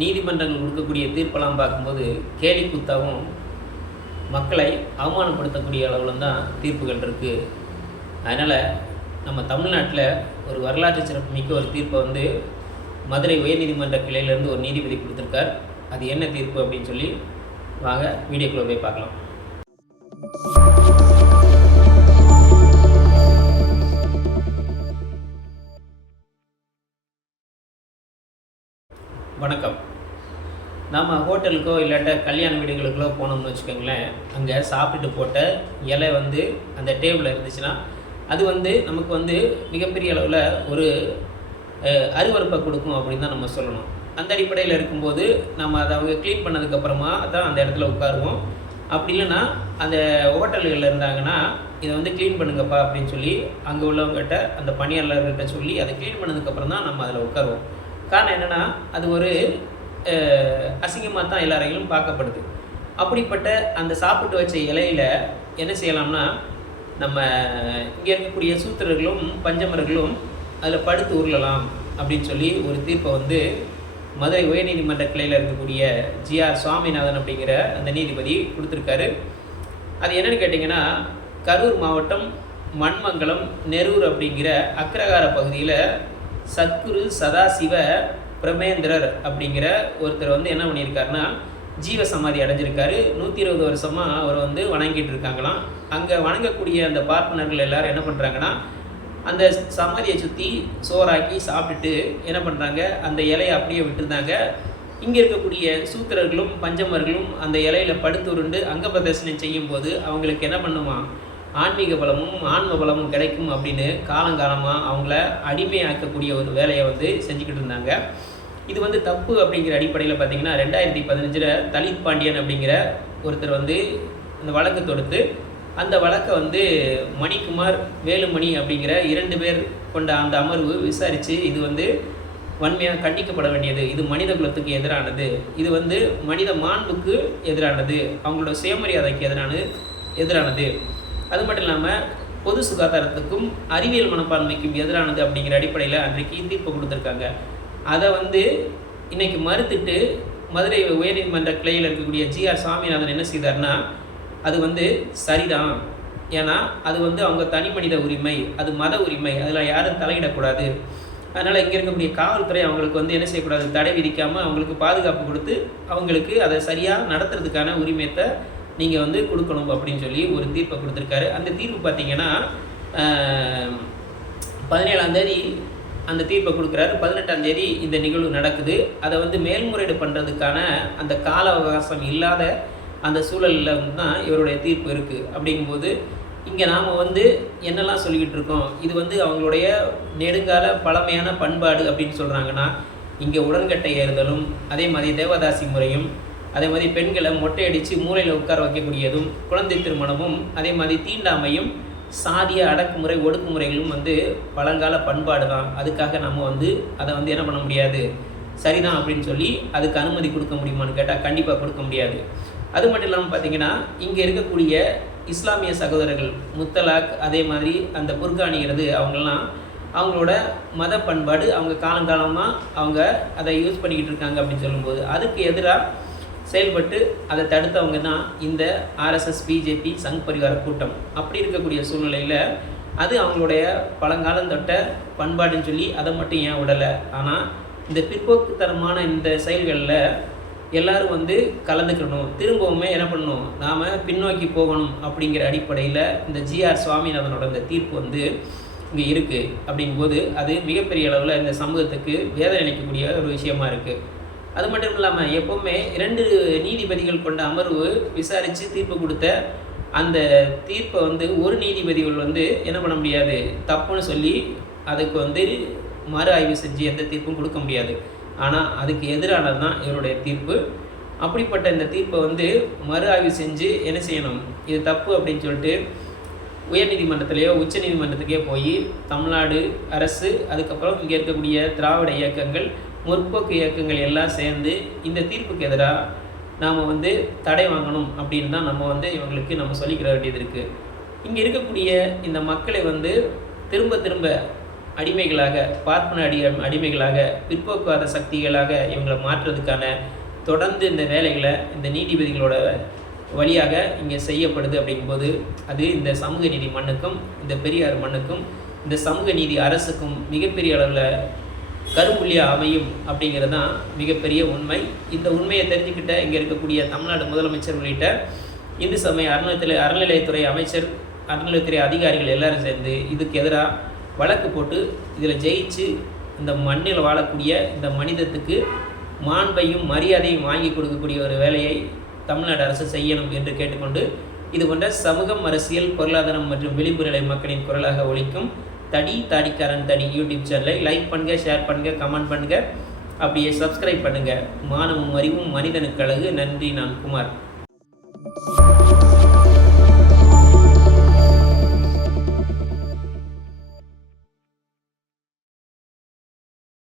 நீதிமன்றங்கள் கொடுக்கக்கூடிய தீர்ப்பெல்லாம் பார்க்கும்போது கேலி கூத்தாகவும் மக்களை அவமானப்படுத்தக்கூடிய அளவில் தான் தீர்ப்புகள் இருக்குது. அதனால் நம்ம தமிழ்நாட்டில் ஒரு வரலாற்று சிறப்புமிக்க ஒரு தீர்ப்பை வந்து மதுரை உயர்நீதிமன்ற கிளையிலேருந்து ஒரு நீதிபதி கொடுத்துருக்கார். அது என்ன தீர்ப்பு அப்படின்னு சொல்லி வாங்க வீடியோக்குள்ளே போய் பார்க்கலாம். வணக்கம். நாம் ஹோட்டலுக்கோ இல்லாட்ட கல்யாண வீடுகளுக்கோ போனோம்னு வச்சுக்கோங்களேன், அங்கே சாப்பிட்டு போட்ட இலை வந்து அந்த டேபிளில் இருந்துச்சுன்னா அது வந்து நமக்கு வந்து மிகப்பெரிய அளவில் ஒரு அருவருப்பை கொடுக்கும் அப்படின்னு தான் நம்ம சொல்லணும். அந்த அடிப்படையில் இருக்கும்போது நம்ம அதை அவங்க க்ளீன் பண்ணதுக்கப்புறமா தான் அந்த இடத்துல உட்காருவோம். அப்படி இல்லைன்னா அந்த ஹோட்டல்களில் இருந்தாங்கன்னா இதை வந்து க்ளீன் பண்ணுங்கப்பா அப்படின்னு சொல்லி அங்கே உள்ளவங்ககிட்ட அந்த பணியாளர்கிட்ட சொல்லி அதை க்ளீன் பண்ணதுக்கப்புறம் தான் நம்ம அதில் உட்காருவோம். காரணம் என்னென்னா அது ஒரு அசிங்கமாக தான் எல்லாரையும் பார்க்கப்படுது. அப்படிப்பட்ட அந்த சாப்பிட்டு வச்ச இலையில் என்ன செய்யலாம்னா, நம்ம இங்கே இருக்கக்கூடிய சூத்திரர்களும் பஞ்சமர்களும் அதில் படுத்து உருளலாம் அப்படின்னு சொல்லி ஒரு தீர்ப்பை வந்து மதுரை உயர்நீதிமன்ற கிளையில் இருக்கக்கூடிய ஜிஆர் சுவாமிநாதன் அப்படிங்கிற அந்த நீதிபதி கொடுத்துருக்காரு. அது என்னென்னு கேட்டிங்கன்னா, கரூர் மாவட்டம் மண்மங்கலம் நெரூர் அப்படிங்கிற அக்ரகார பகுதியில் சத்குரு சதாசிவ பிரமேந்திரர் அப்படிங்கிற ஒருத்தர் வந்து என்ன பண்ணியிருக்காருன்னா, ஜீவ சமாதி அடைஞ்சிருக்காரு. 120 வருஷமாக அவர் வந்து வணங்கிட்டு இருக்காங்களாம். அங்கே வணங்கக்கூடிய அந்த பார்ப்பனர்கள் எல்லாரும் என்ன பண்ணுறாங்கன்னா, அந்த சமாதியை சுற்றி சோறாக்கி சாப்பிட்டுட்டு என்ன பண்ணுறாங்க, அந்த இலையை அப்படியே விட்டுருந்தாங்க. இங்கே இருக்கக்கூடிய சூத்திரர்களும் பஞ்சமர்களும் அந்த இலையில் படுத்து உருண்டு அங்க பிரதர்சனம் செய்யும்போது அவங்களுக்கு என்ன பண்ணுவான், ஆன்மீக பலமும் ஆன்ம பலமும் கிடைக்கும் அப்படின்னு காலங்காலமாக அவங்கள அடிமையாக்கக்கூடிய ஒரு வேலையை வந்து செஞ்சுக்கிட்டு இருந்தாங்க. இது வந்து தப்பு அப்படிங்கிற அடிப்படையில் பார்த்திங்கன்னா 2015 தலித் பாண்டியன் அப்படிங்கிற ஒருத்தர் வந்து அந்த வழக்கு தொடுத்து அந்த வழக்கை வந்து மணிக்குமார் வேலுமணி அப்படிங்கிற 2 பேர் கொண்ட அந்த அமர்வு விசாரித்து இது வந்து வன்மையாக கண்டிக்கப்பட வேண்டியது, இது மனித குலத்துக்கு எதிரானது, இது வந்து மனித மாண்புக்கு எதிரானது, அவங்களோட சுயமரியாதைக்கு எதிரானது, அது மட்டும் இல்லாமல் பொது சுகாதாரத்துக்கும் அறிவியல் மனப்பான்மைக்கும் எதிரானது அப்படிங்கிற அடிப்படையில் அன்றைக்கு தீர்ப்பு கொடுத்துருக்காங்க. அதை வந்து இன்றைக்கி மறுத்துட்டு மதுரை உயர்நீதிமன்ற கிளையில் இருக்கக்கூடிய ஜிஆர் சுவாமிநாதன் என்ன செய்தார்னா, அது வந்து சரிதான், ஏன்னா அது வந்து அவங்க தனி மனித உரிமை, அது மத உரிமை, அதில் யாரும் தலையிடக்கூடாது. அதனால் இங்கே இருக்கக்கூடிய காவல்துறை அவங்களுக்கு வந்து என்ன செய்யக்கூடாது, தடை விதிக்காமல் அவங்களுக்கு பாதுகாப்பு கொடுத்து அவங்களுக்கு அதை சரியாக நடத்துறதுக்கான உரிமையத்தை நீங்கள் வந்து கொடுக்கணும் அப்படின்னு சொல்லி ஒரு தீர்ப்பை கொடுத்துருக்காரு. அந்த தீர்ப்பு பார்த்திங்கன்னா 17ஆம் தேதி அந்த தீர்ப்பை கொடுக்குறாரு. 18ஆம் தேதி இந்த நிகழ்வு நடக்குது. அதை வந்து மேல்முறையீடு பண்ணுறதுக்கான அந்த கால அவகாசம் இல்லாத அந்த சூழலில் வந்து தான் இவருடைய தீர்ப்பு இருக்குது. அப்படிங்கும்போது இங்கே நாம் வந்து என்னெல்லாம் சொல்லிக்கிட்டு இருக்கோம், இது வந்து அவங்களுடைய நெடுங்கால பழமையான பண்பாடு அப்படின்னு சொல்கிறாங்கன்னா, இங்கே உடன்கட்டை ஏறுதலும், அதே மாதிரி தேவதாசி முறையும், அதே மாதிரி பெண்களை மொட்டையடித்து மூளையில் உட்கார வைக்கக்கூடியதும், குழந்தை திருமணமும், அதே மாதிரி தீண்டாமையும், சாதிய அடக்குமுறை ஒடுக்குமுறைகளும் வந்து பழங்கால பண்பாடு தான். அதுக்காக நம்ம வந்து அதை வந்து என்ன பண்ண முடியாது, சரிதான் அப்படின்னு சொல்லி அதுக்கு அனுமதி கொடுக்க முடியுமான்னு கேட்டால் கண்டிப்பாக கொடுக்க முடியாது. அது மட்டும் இல்லாமல் பார்த்திங்கன்னா, இங்கே இருக்கக்கூடிய இஸ்லாமிய சகோதரர்கள் முத்தலாக், அதே மாதிரி அந்த புர்கானிங்கிறது அவங்கெல்லாம் அவங்களோட மத பண்பாடு, அவங்க காலங்காலமாக அவங்க அதை யூஸ் பண்ணிக்கிட்டு இருக்காங்க அப்படின்னு சொல்லும்போது அதுக்கு எதிராக செயல்பட்டு அதை தடுத்தவங்க தான் இந்த ஆர்எஸ்எஸ் பிஜேபி சங் பரிவார கூட்டம். அப்படி இருக்கக்கூடிய சூழ்நிலையில் அது அவங்களுடைய பழங்காலம் தொட்ட பண்பாடுன்னு சொல்லி அதை மட்டும் ஏன் விடலை. ஆனால் இந்த பிற்போக்குத்தனமான இந்த செயல்களில் எல்லோரும் வந்து கலந்துக்கணும், திரும்பவுமே என்ன பண்ணணும், நாம் பின்னோக்கி போகணும் அப்படிங்கிற அடிப்படையில் இந்த ஜிஆர் சுவாமிநாதனோட இந்த தீர்ப்பு வந்து இங்கே இருக்குது. அப்படிங்கும்போது அது மிகப்பெரிய அளவில் இந்த சமூகத்துக்கு வேதனை அளிக்கக்கூடிய ஒரு விஷயமா இருக்குது. அது மட்டும் இல்லாமல் எப்போவுமே 2 நீதிபதிகள் கொண்ட அமர்வு விசாரித்து தீர்ப்பு கொடுத்த அந்த தீர்ப்பை வந்து ஒரு நீதிபதிகள் வந்து என்ன பண்ண முடியாது, தப்புன்னு சொல்லி அதுக்கு வந்து மறு ஆய்வு செஞ்சு எந்த தீர்ப்பும் கொடுக்க முடியாது. ஆனால் அதுக்கு எதிரானது தான் இவருடைய தீர்ப்பு. அப்படிப்பட்ட இந்த தீர்ப்பை வந்து மறு ஆய்வு செஞ்சு என்ன செய்யணும், இது தப்பு அப்படின்னு சொல்லிட்டு உயர்நீதிமன்றத்திலேயோ உச்ச நீதிமன்றத்துக்கே போய் தமிழ்நாடு அரசு, அதுக்கப்புறம் இங்கே இருக்கக்கூடிய திராவிட இயக்கங்கள், முற்போக்கு இயக்கங்கள் எல்லாம் சேர்ந்து இந்த தீர்ப்புக்கு எதிராக நாம் வந்து தடை வாங்கணும் அப்படின்னு தான் நம்ம வந்து இவங்களுக்கு நம்ம சொல்லிக்கிற வேண்டியது இருக்குது. இங்கே இருக்கக்கூடிய இந்த மக்களை வந்து திரும்ப திரும்ப அடிமைகளாக, பார்ப்பன அடிமைகளாக, பிற்போக்குவாத சக்திகளாக இவங்களை மாற்றுறதுக்கான தொடர்ந்து இந்த வேலைகளை இந்த நீதிபதிகளோட வழியாக இங்கே செய்யப்படுது. அப்படிங்கும்போது அது இந்த சமூக நீதி மண்ணுக்கும் இந்த பெரியார் மண்ணுக்கும் இந்த சமூக நீதி அரசுக்கும் மிகப்பெரிய அளவில் கரும்புள்ளியாக அமையும் அப்படிங்கிறது தான் மிகப்பெரிய உண்மை. இந்த உண்மையை தெரிஞ்சுக்கிட்ட இங்கே இருக்கக்கூடிய தமிழ்நாடு முதலமைச்சர் உள்ளிட்ட இந்து சமய அறநிலையத்துறை அமைச்சர், அறநிலையத்துறை அதிகாரிகள் எல்லாரும் சேர்ந்து இதுக்கு எதிராக வழக்கு போட்டு இதில் ஜெயிச்சு இந்த மண்ணில் வாழக்கூடிய இந்த மனிதத்துக்கு மாண்பையும் மரியாதையும் வாங்கி கொடுக்கக்கூடிய ஒரு வேலையை தமிழ்நாடு அரசு செய்யணும் என்று கேட்டுக்கொண்டு, இது போன்ற சமூகம், அரசியல், பொருளாதாரம் மற்றும் விளிம்பு நிலை மக்களின் குரலாக ஒலிக்கும் தாடிக்காரன் தடி யூடியூப் சேனலை லைக் பண்ணுங்கள், ஷேர் பண்ணுங்கள், கமெண்ட் பண்ணுங்கள், அப்படியே சப்ஸ்கிரைப் பண்ணுங்கள். மானமும் அறிவும் மனிதனுக்கு அழகு. நன்றி. நான் குமார்.